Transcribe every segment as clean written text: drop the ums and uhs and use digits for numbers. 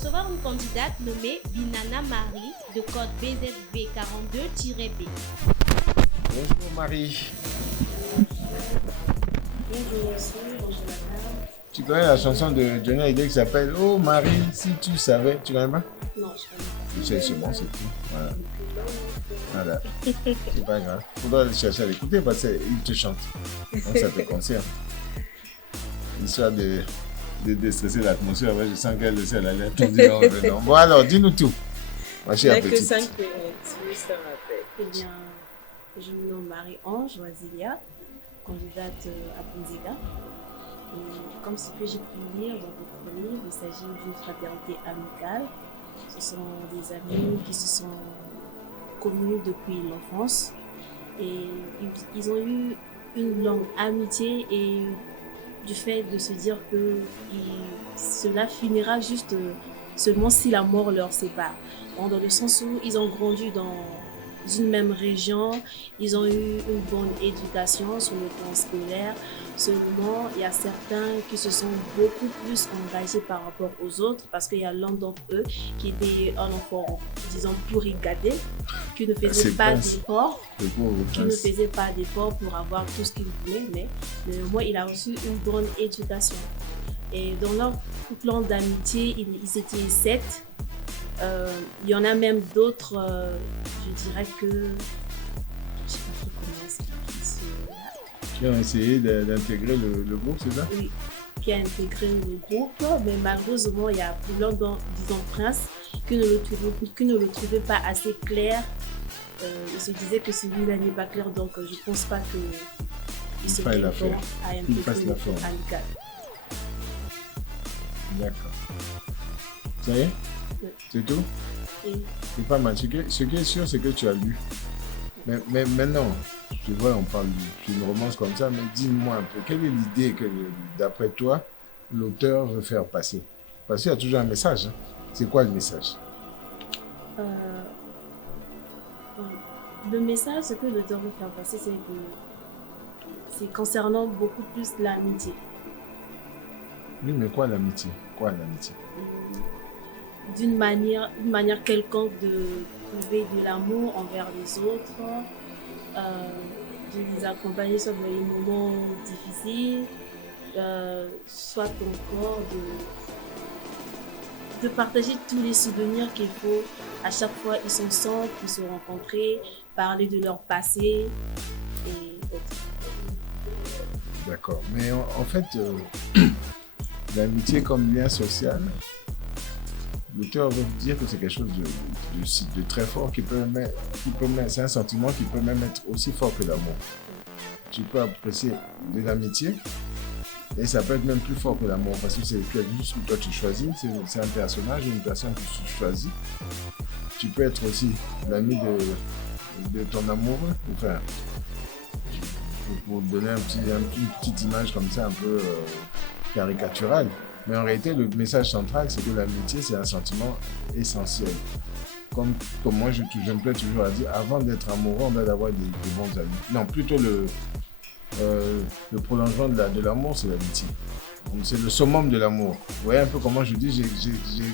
recevoir une candidate nommée Binana Marie de code BZV42-B. Bonjour Marie. Bonjour aussi, bonjour madame. Tu connais la chanson de Johnny Hallyday qui s'appelle Oh Marie, si tu savais. Tu connais pas? Non, je connais pas. C'est bon, c'est tout. Voilà. C'est pas grave. Faudra aller chercher à l'écouter parce qu'il te chante. Donc ça te concerne. Histoire de déstresser l'atmosphère. Je sens qu'elle le sait, elle allait tout dire en revenant. Bon alors, dis-nous tout. Ma Il chère n'y a que petite. 5 minutes, oui, ça m'appelle. Eh bien, je me nomme Marie-Ange Wazilia, candidate à Ponzega. Et comme ce que j'ai pu lire dans votre livre, il s'agit d'une fraternité amicale. Ce sont des amis qui se sont connus depuis l'enfance et ils ont eu une longue amitié et du fait de se dire que cela finira juste seulement si la mort leur sépare. Bon, dans le sens où ils ont grandi dans une même région, ils ont eu une bonne éducation sur le plan scolaire. Seulement, il y a certains qui se sont beaucoup plus engagés par rapport aux autres parce qu'il y a l'un d'entre eux qui était un enfant, disons, pourri gâté, qui ne faisait pas d'efforts, pour avoir tout ce qu'il voulait, mais néanmoins, il a reçu une bonne éducation. Et dans leur plan d'amitié, ils étaient 7. Il y en a même d'autres, je dirais que... Je ne sais pas trop comment expliquer cela. Qui ont essayé d'intégrer le groupe, c'est ça? Oui, qui a intégré le groupe, mais malheureusement, il y a l'un disons Prince qui ne le trouvait pas assez clair. Il se disait que celui-là n'est pas clair, donc je ne pense pas qu'il se fasse la à intégrer le groupe amical. D'accord. Ça y est? Oui. C'est tout? Oui. C'est pas mal. Ce qui est sûr, c'est que tu as lu. Mais maintenant, tu vois, on parle d'une romance comme ça, mais dis-moi un peu, quelle est l'idée que, d'après toi, l'auteur veut faire passer? Parce qu'il y a toujours un message. Hein. C'est quoi le message? Le message, ce que l'auteur veut faire passer, c'est concernant beaucoup plus l'amitié. Oui, mais quoi l'amitié? Quoi l'amitié? D'une manière quelconque de trouver de l'amour envers les autres, de les accompagner soit dans les moments difficiles, soit encore de partager tous les souvenirs qu'il faut. À chaque fois, ils sont ensemble, ils se rencontrer, parler de leur passé et autres. D'accord. Mais en fait, l'amitié comme lien social, l'auteur veut dire que c'est quelque chose de très fort c'est un sentiment qui peut même être aussi fort que l'amour. Tu peux apprécier de l'amitié et ça peut être même plus fort que l'amour parce que c'est quelque chose que toi tu choisis, c'est un personnage, une personne que tu choisis. Tu peux être aussi l'ami de ton amoureux. Enfin, pour donner une petite image comme ça un peu caricaturale. Mais en réalité, le message central, c'est que l'amitié, c'est un sentiment essentiel. Comme moi, je me plais toujours à dire, avant d'être amoureux, on doit avoir des bons amis. Non, plutôt le prolongement de l'amour, c'est l'amitié. C'est le summum de l'amour. Vous voyez un peu comment je dis,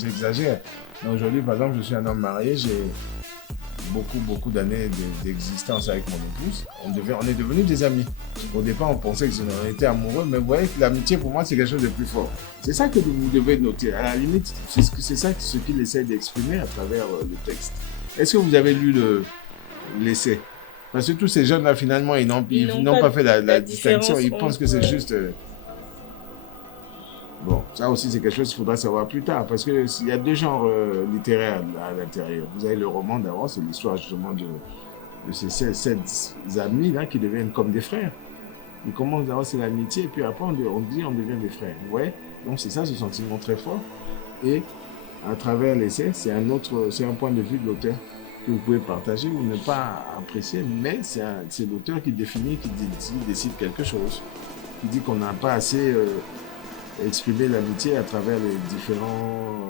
j'exagère. Aujourd'hui, par exemple, je suis un homme marié, j'ai beaucoup d'années d'existence avec mon épouse. On est devenus des amis. Au départ, on pensait qu'on était amoureux, mais vous voyez que l'amitié, pour moi, c'est quelque chose de plus fort. C'est ça que vous devez noter. À la limite, c'est ça ce qu'il essaie d'exprimer à travers le texte. Est-ce que vous avez lu l'essai? Parce que tous ces jeunes-là, finalement, ils n'ont pas fait la distinction. Ils pensent que c'est juste... Bon, ça aussi, c'est quelque chose qu'il faudra savoir plus tard, parce qu'il y a deux genres littéraires à l'intérieur. Vous avez le roman d'avant, c'est l'histoire justement de ces 7 amis-là qui deviennent comme des frères. Ils commencent d'abord, c'est l'amitié, et puis après, on devient des frères. Ouais, donc c'est ça, ce sentiment très fort. Et à travers l'essai, c'est un point de vue de l'auteur que vous pouvez partager ou ne pas apprécier, mais c'est l'auteur qui définit, qui décide quelque chose, qui dit qu'on n'a pas assez... exprimer l'amitié à travers les différents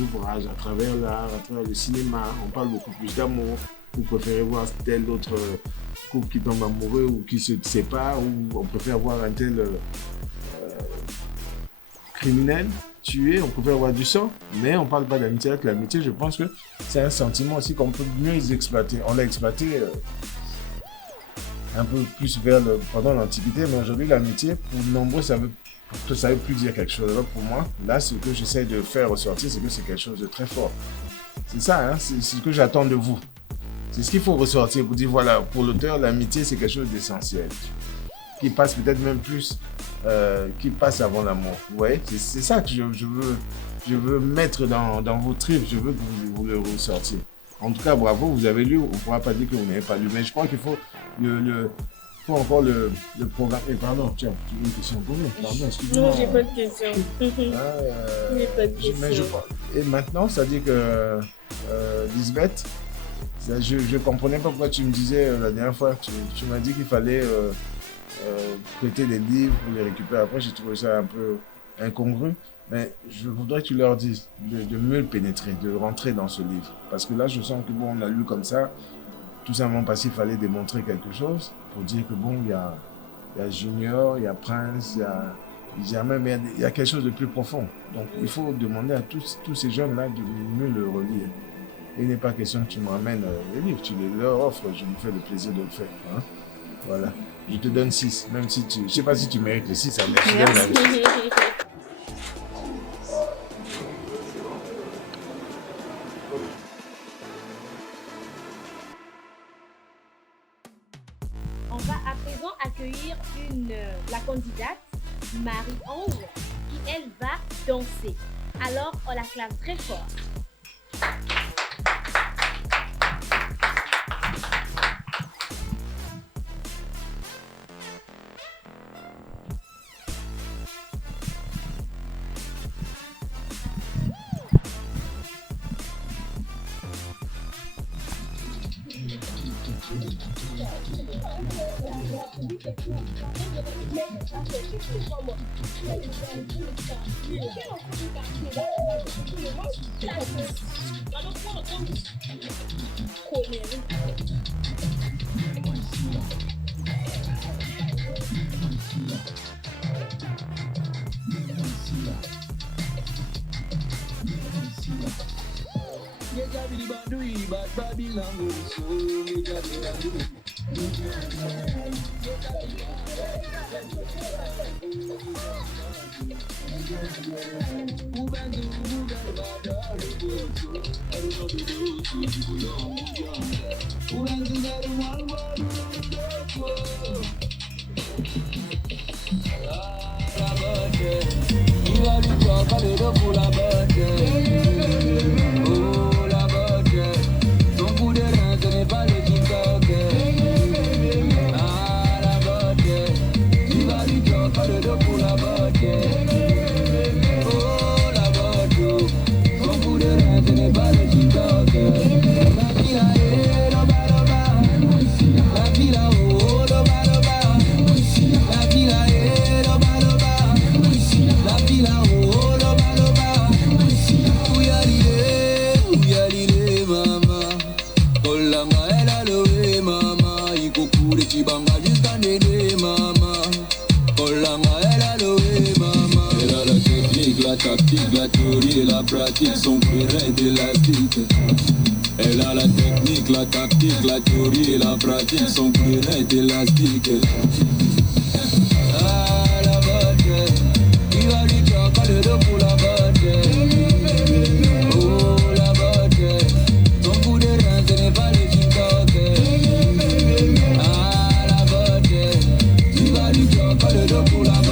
ouvrages, à travers l'art, à travers le cinéma. On parle beaucoup plus d'amour. Vous préférez voir tel autre couple qui tombe amoureux ou qui se sépare, ou on préfère voir un tel criminels, tués, on pouvait avoir du sang, mais on ne parle pas d'amitié. Avec l'amitié, je pense que c'est un sentiment aussi qu'on peut mieux exploiter. On l'a exploité un peu plus pendant l'Antiquité, mais aujourd'hui, l'amitié, pour de nombreux, ça veut plus dire quelque chose. Alors pour moi, là, ce que j'essaie de faire ressortir, c'est que c'est quelque chose de très fort. C'est ça, hein, c'est ce que j'attends de vous. C'est ce qu'il faut ressortir pour dire, voilà, pour l'auteur, l'amitié, c'est quelque chose d'essentiel. Qui passe peut-être même plus, qui passe avant l'amour. Vous voyez, c'est ça que je veux mettre dans vos tripes, je veux que vous le ressortiez. En tout cas, bravo, vous avez lu, on ne pourra pas dire que vous n'avez pas lu, mais je crois qu'il faut encore le programme. Et pardon, tiens, tu veux une question pour moi? Pardon, excuse-moi. Non, j'ai pas de question. J'ai pas de question. Et maintenant, ça dit que Lisbeth, je ne comprenais pas pourquoi tu me disais la dernière fois, tu m'as dit qu'il fallait prêter des livres pour les récupérer. Après, j'ai trouvé ça un peu incongru. Mais je voudrais que tu leur dises de mieux le pénétrer, de rentrer dans ce livre. Parce que là, je sens que bon, on a lu comme ça, tout simplement parce qu'il fallait démontrer quelque chose pour dire que bon, il y a Junior, il y a Prince, il y a Germain, mais il y a quelque chose de plus profond. Donc, il faut demander à tous ces jeunes-là de mieux le relire. Il n'est pas question que tu me ramènes les livres, tu les leur offres, je me fais le plaisir de le faire. Hein? Voilà. Je te donne 6, même si je ne sais pas si tu mérites les 6, mais je donne la 6. On va à présent accueillir la candidate, Marie-Ange, qui elle va danser. Alors on l'acclame très fort. La théorie et la pratique sont plus raides et élastiques. Elle a la technique, la tactique, la théorie et la pratique sont plus raides et élastiques. Ah, la bonne, il va lui choper le dos pour la bonne. Oh, la bonne, son coup de rein, ce n'est pas le TikTok. Ah, la bonne, il va lui choper le dos pour la bonne.